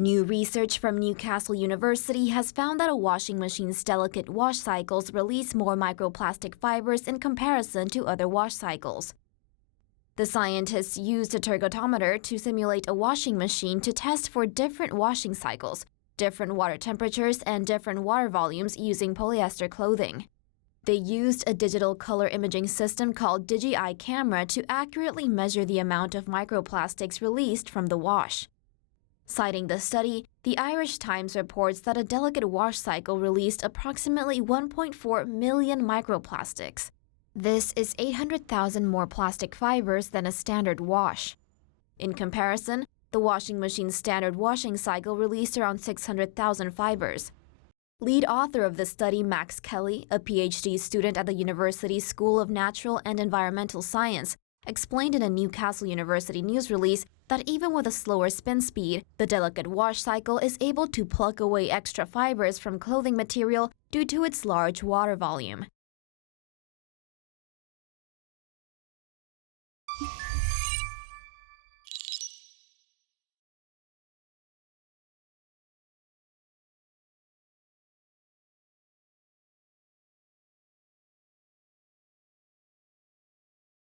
New research from Newcastle University has found that a washing machine's delicate wash cycles release more microplastic fibers in comparison to other wash cycles. The scientists used a tergotometer to simulate a washing machine to test for different washing cycles, different water temperatures, and different water volumes using polyester clothing. They used a digital color imaging system called DigiEye camera to accurately measure the amount of microplastics released from the wash. Citing the study, the Irish Times reports that a delicate wash cycle released approximately 1.4 million microplastics. This is 800,000 more plastic fibers than a standard wash. In comparison, the washing machine's standard washing cycle released around 600,000 fibers. Lead author of the study, Max Kelly, a PhD student at the university's School of Natural and Environmental Science, explained in a Newcastle University news release that even with a slower spin speed, the delicate wash cycle is able to pluck away extra fibers from clothing material due to its large water volume.